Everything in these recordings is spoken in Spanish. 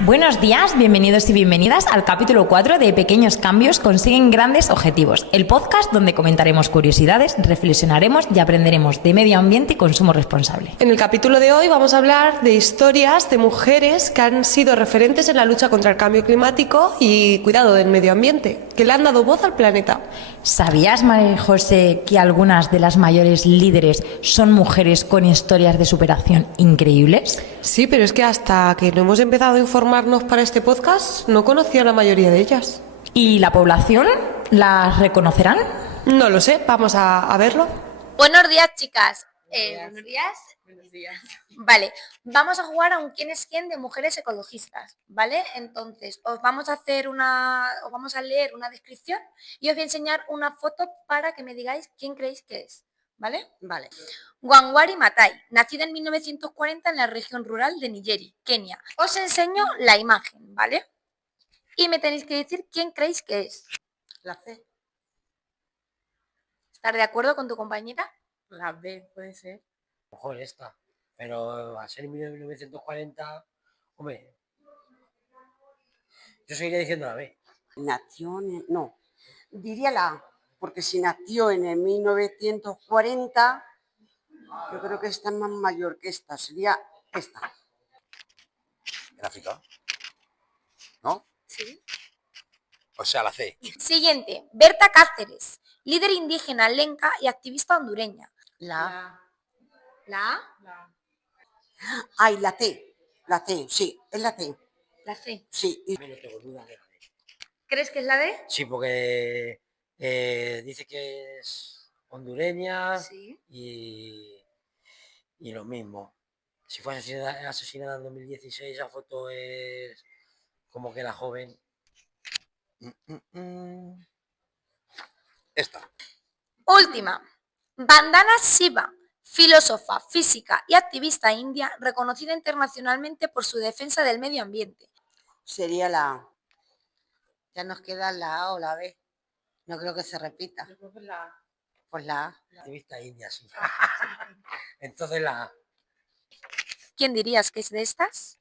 Buenos días, bienvenidos y bienvenidas al capítulo 4 de Pequeños cambios consiguen grandes objetivos, el podcast donde comentaremos curiosidades, reflexionaremos y aprenderemos de medio ambiente y consumo responsable. En el capítulo de hoy vamos a hablar de historias de mujeres que han sido referentes en la lucha contra el cambio climático y cuidado del medio ambiente, que le han dado voz al planeta. ¿Sabías, María José, que algunas de las mayores líderes son mujeres con historias de superación increíbles? Sí, pero es que hasta que no hemos empezado a informarnos para este podcast, no conocía a la mayoría de ellas. ¿Y la población las reconocerán? No lo sé, vamos a verlo. Buenos días, chicas. Buenos días. Buenos días. Vale, vamos a jugar a un quién es quién de mujeres ecologistas, ¿vale? Entonces, os vamos a leer una descripción y os voy a enseñar una foto para que me digáis quién creéis que es, ¿vale? Vale. Wangari Maathai, nacida en 1940 en la región rural de Nigeri, Kenia. Os enseño la imagen, ¿vale? Y me tenéis que decir quién creéis que es. La C. ¿Estás de acuerdo con tu compañera? La B puede ser. Mejor esta, pero al ser en 1940, hombre, yo seguiría diciendo la B. Nació no, diría la A, porque si nació en el 1940, yo creo que esta es más mayor que esta, sería esta. ¿En África? ¿No? Sí. O sea, la C. Siguiente, Berta Cáceres, líder indígena lenca y activista hondureña. La A. ¿La A? Ay, la C, sí, es la C. La C. Sí, y No tengo duda de la D. ¿Crees que es la D? Sí, porque dice que es hondureña Sí. y lo mismo. Si fue asesinada en 2016, esa foto es como que la joven. Esta. Última, Vandana Shiva, filósofa, física y activista india reconocida internacionalmente por su defensa del medio ambiente. sería la A. Ya nos queda la A o la B. No creo que se repita. Yo creo que la A. Pues la A. Activista india, sí. Entonces la A. ¿Quién dirías que es de estas?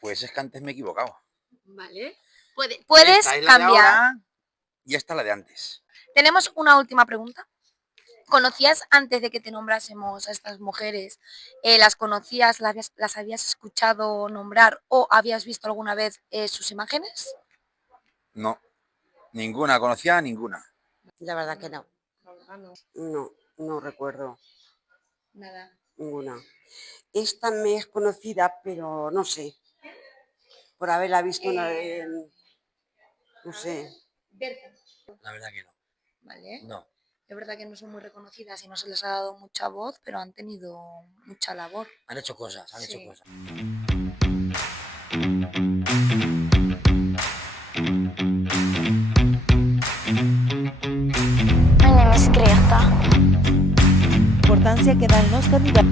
Pues es que antes me he equivocado. Vale. Puedes Esta es la de cambiar. ahora y esta es la de antes. Tenemos una última pregunta. ¿Conocías antes de que te nombrásemos a estas mujeres? ¿Las conocías, las habías escuchado nombrar o habías visto alguna vez sus imágenes? No. Ninguna. Conocía a ninguna. La verdad que no. No recuerdo Nada. ninguna. Esta me es conocida, pero no sé, por haberla visto una vez, no sé. Berta. La verdad que no. Vale. No. Es verdad que no son muy reconocidas y no se les ha dado mucha voz, pero han tenido mucha labor. Han hecho cosas, Sí. hecho cosas. My name is Greta. Importancia que dan los candidatos.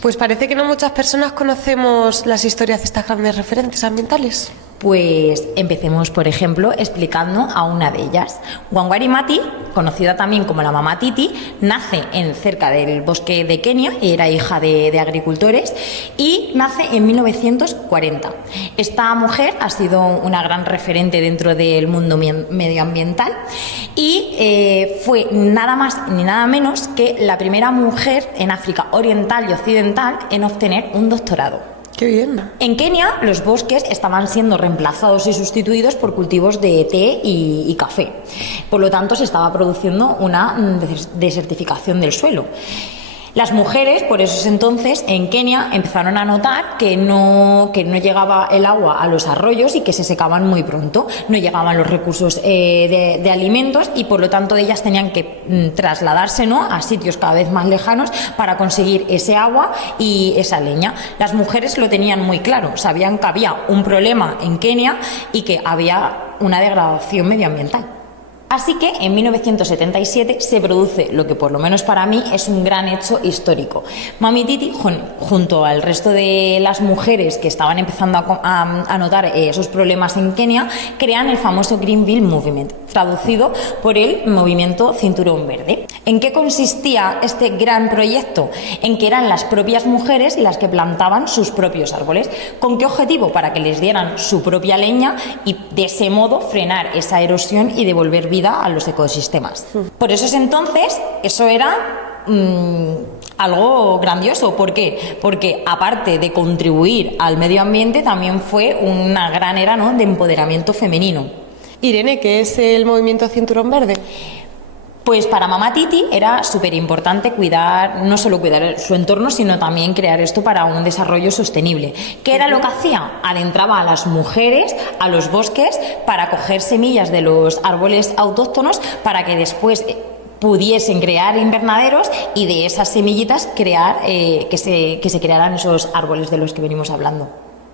Pues parece que no muchas personas conocemos las historias de estas grandes referentes ambientales. Pues empecemos, por ejemplo, explicando a una de ellas. Wangari Maathai, conocida también como la Mamá Titi, nace cerca del bosque de Kenia, era hija de agricultores y nace en 1940. Esta mujer ha sido una gran referente dentro del mundo medioambiental y fue nada más ni nada menos que la primera mujer en África Oriental y Occidental en obtener un doctorado. ¡Qué bien! En Kenia, los bosques estaban siendo reemplazados y sustituidos por cultivos de té y café. Por lo tanto, se estaba produciendo una desertificación del suelo. Las mujeres, por esos entonces, en Kenia empezaron a notar que no llegaba el agua a los arroyos y que se secaban muy pronto. No llegaban los recursos de alimentos y, por lo tanto, ellas tenían que trasladarse, ¿no?, a sitios cada vez más lejanos para conseguir ese agua y esa leña. Las mujeres lo tenían muy claro, sabían que había un problema en Kenia y que había una degradación medioambiental. Así que en 1977 se produce lo que por lo menos para mí es un gran hecho histórico. Mami Titi, junto al resto de las mujeres que estaban empezando a notar esos problemas en Kenia, crean el famoso Greenville Movement, traducido por el movimiento Cinturón Verde. ¿En qué consistía este gran proyecto? En que eran las propias mujeres las que plantaban sus propios árboles. ¿Con qué objetivo? Para que les dieran su propia leña y de ese modo frenar esa erosión y devolver vida a los ecosistemas. Por eso entonces, eso era algo grandioso. ¿Por qué? Porque aparte de contribuir al medio ambiente, también fue una gran era, ¿no?, de empoderamiento femenino. Irene, ¿qué es el movimiento Cinturón Verde? Pues para Mama Titi era súper importante no solo cuidar su entorno, sino también crear esto para un desarrollo sostenible. ¿Qué era lo que hacía? Adentraba a las mujeres a los bosques para coger semillas de los árboles autóctonos para que después pudiesen crear invernaderos y de esas semillitas crear que se crearan esos árboles de los que venimos hablando.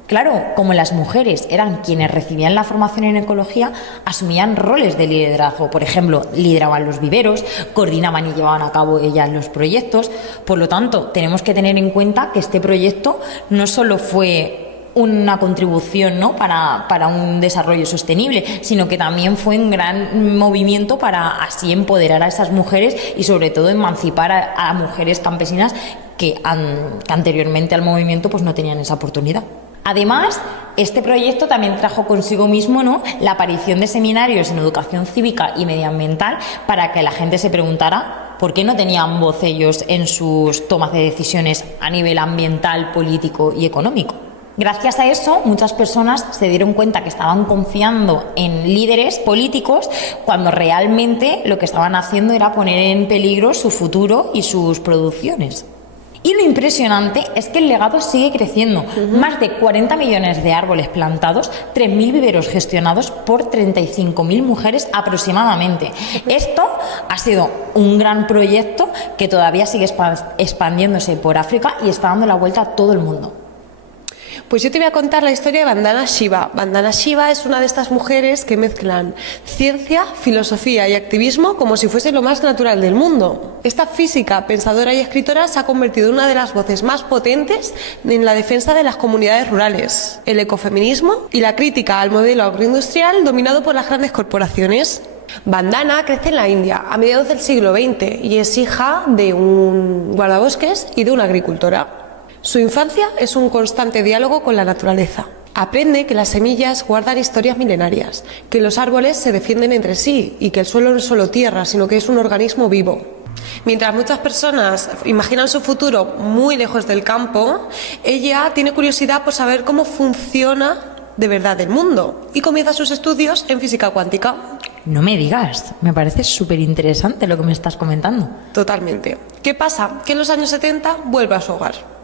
Claro, como las mujeres eran quienes recibían la formación en ecología, asumían roles de liderazgo. Por ejemplo, lideraban los viveros, coordinaban y llevaban a cabo ellas los proyectos. Por lo tanto, tenemos que tener en cuenta que este proyecto no solo fue una contribución, ¿no?, para un desarrollo sostenible, sino que también fue un gran movimiento para así empoderar a esas mujeres y sobre todo emancipar a mujeres campesinas que anteriormente al movimiento pues no tenían esa oportunidad. Además, este proyecto también trajo consigo mismo, ¿no?, la aparición de seminarios en educación cívica y medioambiental para que la gente se preguntara por qué no tenían voz ellos en sus tomas de decisiones a nivel ambiental, político y económico. Gracias a eso, muchas personas se dieron cuenta que estaban confiando en líderes políticos cuando realmente lo que estaban haciendo era poner en peligro su futuro y sus producciones. Y lo impresionante es que el legado sigue creciendo. Más de 40 millones de árboles plantados, 3.000 viveros gestionados por 35.000 mujeres aproximadamente. Esto ha sido un gran proyecto que todavía sigue expandiéndose por África y está dando la vuelta a todo el mundo. Pues yo te voy a contar la historia de Vandana Shiva. Vandana Shiva es una de estas mujeres que mezclan ciencia, filosofía y activismo como si fuese lo más natural del mundo. Esta física, pensadora y escritora se ha convertido en una de las voces más potentes en la defensa de las comunidades rurales, el ecofeminismo y la crítica al modelo agroindustrial dominado por las grandes corporaciones. Vandana crece en la India a mediados del siglo XX y es hija de un guardabosques y de una agricultora. Su infancia es un constante diálogo con la naturaleza. Aprende que las semillas guardan historias milenarias, que los árboles se defienden entre sí y que el suelo no es solo tierra, sino que es un organismo vivo. Mientras muchas personas imaginan su futuro muy lejos del campo, ella tiene curiosidad por saber cómo funciona de verdad el mundo y comienza sus estudios en física cuántica. No me digas, me parece súper interesante lo que me estás comentando. Totalmente. ¿Qué pasa? Que en los años 70 vuelve a su hogar.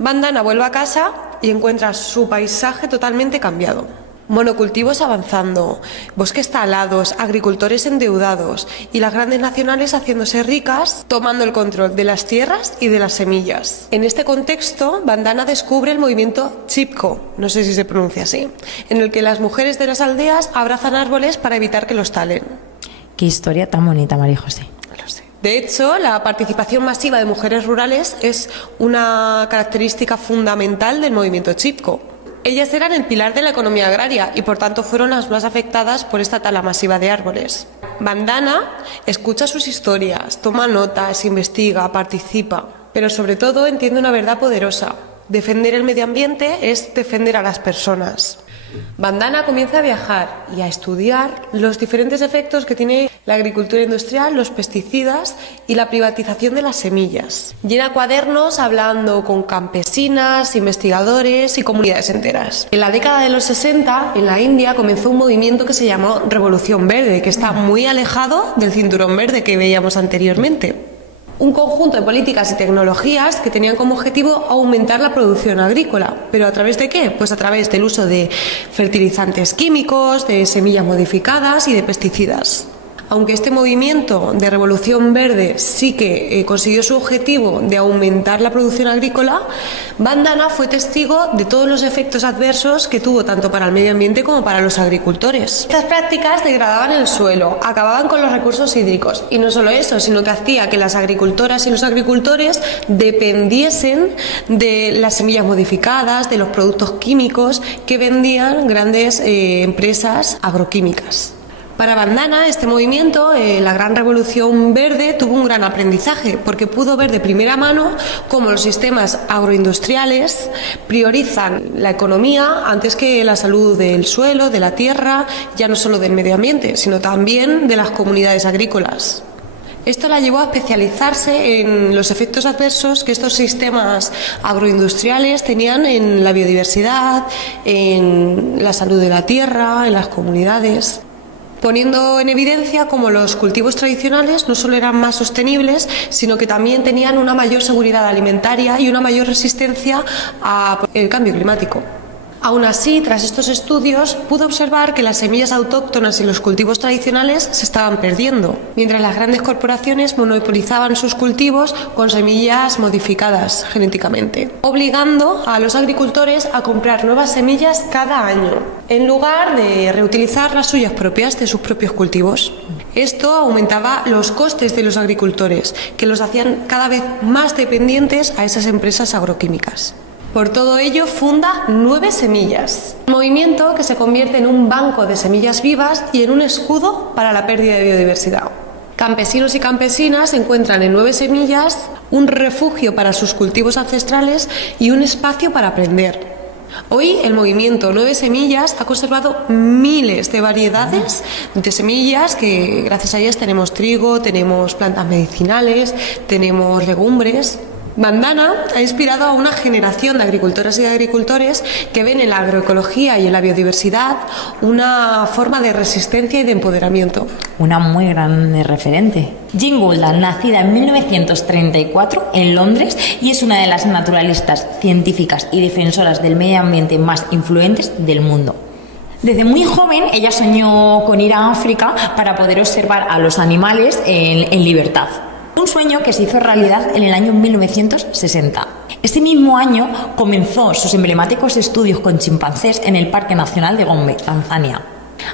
Vandana vuelve a casa y encuentra su paisaje totalmente cambiado. Monocultivos avanzando, bosques talados, agricultores endeudados y las grandes nacionales haciéndose ricas, tomando el control de las tierras y de las semillas. En este contexto, Vandana descubre el movimiento Chipko, no sé si se pronuncia así, en el que las mujeres de las aldeas abrazan árboles para evitar que los talen. Qué historia tan bonita, María José. De hecho, la participación masiva de mujeres rurales es una característica fundamental del movimiento Chipko. Ellas eran el pilar de la economía agraria y por tanto fueron las más afectadas por esta tala masiva de árboles. Vandana escucha sus historias, toma notas, investiga, participa, pero sobre todo entiende una verdad poderosa. Defender el medio ambiente es defender a las personas. Vandana comienza a viajar y a estudiar los diferentes efectos que tiene la agricultura industrial, los pesticidas y la privatización de las semillas. Llena cuadernos hablando con campesinas, investigadores y comunidades enteras. En la década de los 60, en la India, comenzó un movimiento que se llamó Revolución Verde, que está muy alejado del cinturón verde que veíamos anteriormente. Un conjunto de políticas y tecnologías que tenían como objetivo aumentar la producción agrícola. ¿Pero a través de qué? Pues a través del uso de fertilizantes químicos, de semillas modificadas y de pesticidas. Aunque este movimiento de revolución verde sí que consiguió su objetivo de aumentar la producción agrícola, Bandana fue testigo de todos los efectos adversos que tuvo tanto para el medio ambiente como para los agricultores. Estas prácticas degradaban el suelo, acababan con los recursos hídricos y no solo eso, sino que hacía que las agricultoras y los agricultores dependiesen de las semillas modificadas, de los productos químicos que vendían grandes empresas agroquímicas. Para Bandana, este movimiento, la Gran Revolución Verde, tuvo un gran aprendizaje porque pudo ver de primera mano cómo los sistemas agroindustriales priorizan la economía antes que la salud del suelo, de la tierra, ya no solo del medio ambiente, sino también de las comunidades agrícolas. Esto la llevó a especializarse en los efectos adversos que estos sistemas agroindustriales tenían en la biodiversidad, en la salud de la tierra, en las comunidades, poniendo en evidencia cómo los cultivos tradicionales no solo eran más sostenibles, sino que también tenían una mayor seguridad alimentaria y una mayor resistencia al cambio climático. Aún así, tras estos estudios, pudo observar que las semillas autóctonas y los cultivos tradicionales se estaban perdiendo, mientras las grandes corporaciones monopolizaban sus cultivos con semillas modificadas genéticamente, obligando a los agricultores a comprar nuevas semillas cada año, en lugar de reutilizar las suyas propias de sus propios cultivos. Esto aumentaba los costes de los agricultores, que los hacían cada vez más dependientes a esas empresas agroquímicas. Por todo ello, funda 9 Semillas, un movimiento que se convierte en un banco de semillas vivas y en un escudo para la pérdida de biodiversidad. Campesinos y campesinas encuentran en 9 Semillas un refugio para sus cultivos ancestrales y un espacio para aprender. Hoy el movimiento 9 Semillas ha conservado miles de variedades de semillas que gracias a ellas tenemos trigo, tenemos plantas medicinales, tenemos legumbres. Bandana ha inspirado a una generación de agricultoras y de agricultores que ven en la agroecología y en la biodiversidad una forma de resistencia y de empoderamiento. Una muy gran referente. Jean Goodall, nacida en 1934 en Londres y es una de las naturalistas, científicas y defensoras del medio ambiente más influyentes del mundo. Desde muy joven ella soñó con ir a África para poder observar a los animales en libertad. Un sueño que se hizo realidad en el año 1960. Ese mismo año comenzó sus emblemáticos estudios con chimpancés en el Parque Nacional de Gombe, Tanzania.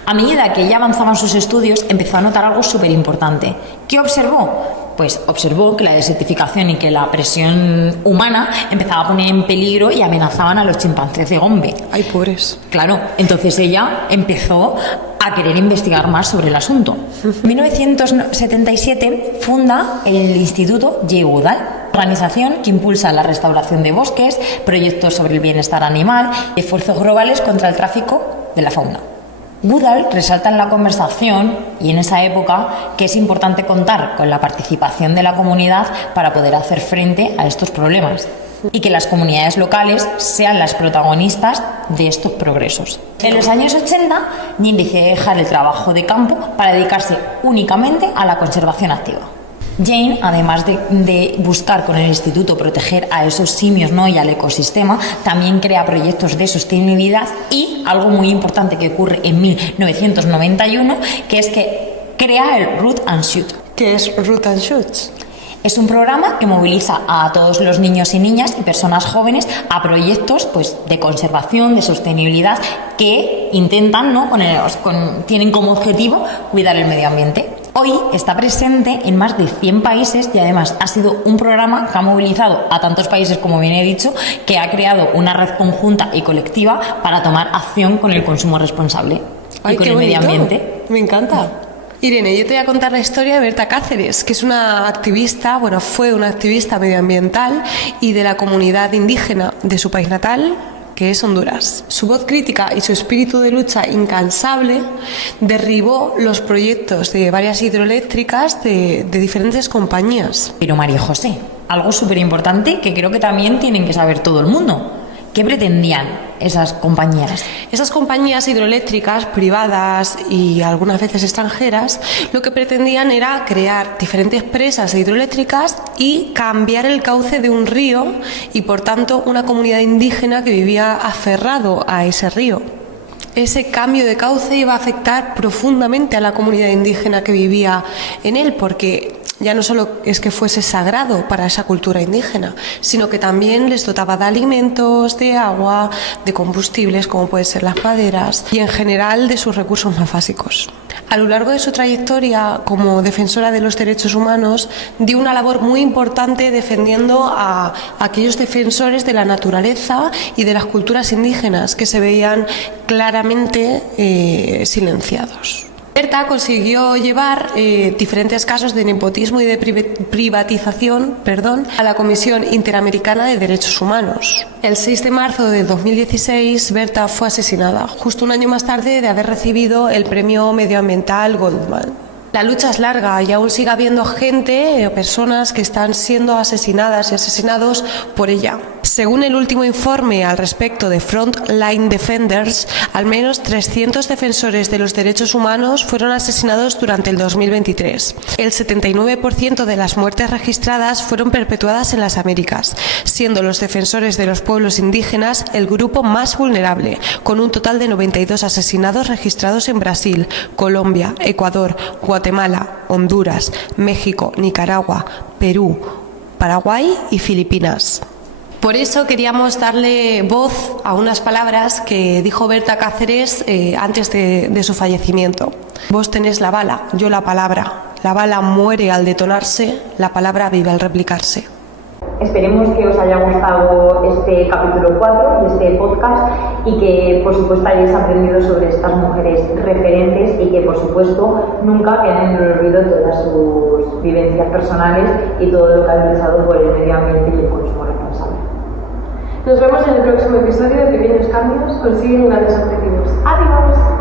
A medida que ella avanzaba en sus estudios, empezó a notar algo súper importante. ¿Qué observó? Pues observó que la desertificación y que la presión humana empezaba a poner en peligro y amenazaban a los chimpancés de Gombe. ¡Ay, pobres! Claro, entonces ella empezó a querer investigar más sobre el asunto. En 1977 funda el Instituto Jay Goodall, organización que impulsa la restauración de bosques, proyectos sobre el bienestar animal y esfuerzos globales contra el tráfico de la fauna. Goodall resalta en la conversación y en esa época que es importante contar con la participación de la comunidad para poder hacer frente a estos problemas y que las comunidades locales sean las protagonistas de estos progresos. En los años 80, Jean decide dejar el trabajo de campo para dedicarse únicamente a la conservación activa. Jane, además de buscar con el instituto proteger a esos simios, ¿no?, y al ecosistema, también crea proyectos de sostenibilidad y algo muy importante que ocurre en 1991, que es que crea el Root and Shoot. ¿Qué es Root and Shoots? Es un programa que moviliza a todos los niños y niñas y personas jóvenes a proyectos, pues, de conservación, de sostenibilidad, que intentan, ¿no?, tienen como objetivo cuidar el medio ambiente. Hoy está presente en más de 100 países y además ha sido un programa que ha movilizado a tantos países, como bien he dicho, que ha creado una red conjunta y colectiva para tomar acción con el consumo responsable y con el medio ambiente. Me encanta. Irene, yo te voy a contar la historia de Berta Cáceres, que es una activista, fue una activista medioambiental y de la comunidad indígena de su país natal, que es Honduras. Su voz crítica y su espíritu de lucha incansable derribó los proyectos de varias hidroeléctricas de diferentes compañías. Pero María José, algo súper importante que creo que también tienen que saber todo el mundo. ¿Qué pretendían esas compañías? Esas compañías hidroeléctricas privadas y algunas veces extranjeras lo que pretendían era crear diferentes presas hidroeléctricas y cambiar el cauce de un río y por tanto una comunidad indígena que vivía aferrado a ese río. Ese cambio de cauce iba a afectar profundamente a la comunidad indígena que vivía en él, porque ya no solo es que fuese sagrado para esa cultura indígena, sino que también les dotaba de alimentos, de agua, de combustibles, como pueden ser las maderas, y en general de sus recursos más básicos. A lo largo de su trayectoria como defensora de los derechos humanos, dio una labor muy importante defendiendo a aquellos defensores de la naturaleza y de las culturas indígenas que se veían claramente silenciados. Berta consiguió llevar diferentes casos de nepotismo y de privatización a la Comisión Interamericana de Derechos Humanos. El 6 de marzo de 2016, Berta fue asesinada, justo un año más tarde de haber recibido el premio medioambiental Goldman. La lucha es larga y aún sigue habiendo gente, personas que están siendo asesinadas y asesinados por ella. Según el último informe al respecto de Frontline Defenders, al menos 300 defensores de los derechos humanos fueron asesinados durante el 2023. El 79% de las muertes registradas fueron perpetuadas en las Américas, siendo los defensores de los pueblos indígenas el grupo más vulnerable, con un total de 92 asesinados registrados en Brasil, Colombia, Ecuador, Guatemala, Honduras, México, Nicaragua, Perú, Paraguay y Filipinas. Por eso queríamos darle voz a unas palabras que dijo Berta Cáceres antes de su fallecimiento. Vos tenés la bala, yo la palabra. La bala muere al detonarse, la palabra vive al replicarse. Esperemos que os haya gustado este capítulo 4 y este podcast y que por supuesto hayáis aprendido sobre estas mujeres referentes y que por supuesto nunca queden en el olvido todas sus vivencias personales y todo lo que han luchado por el medio ambiente y el consumo responsable. Nos vemos en el próximo episodio de Pequeños Cambios consiguen grandes objetivos. ¡Adiós!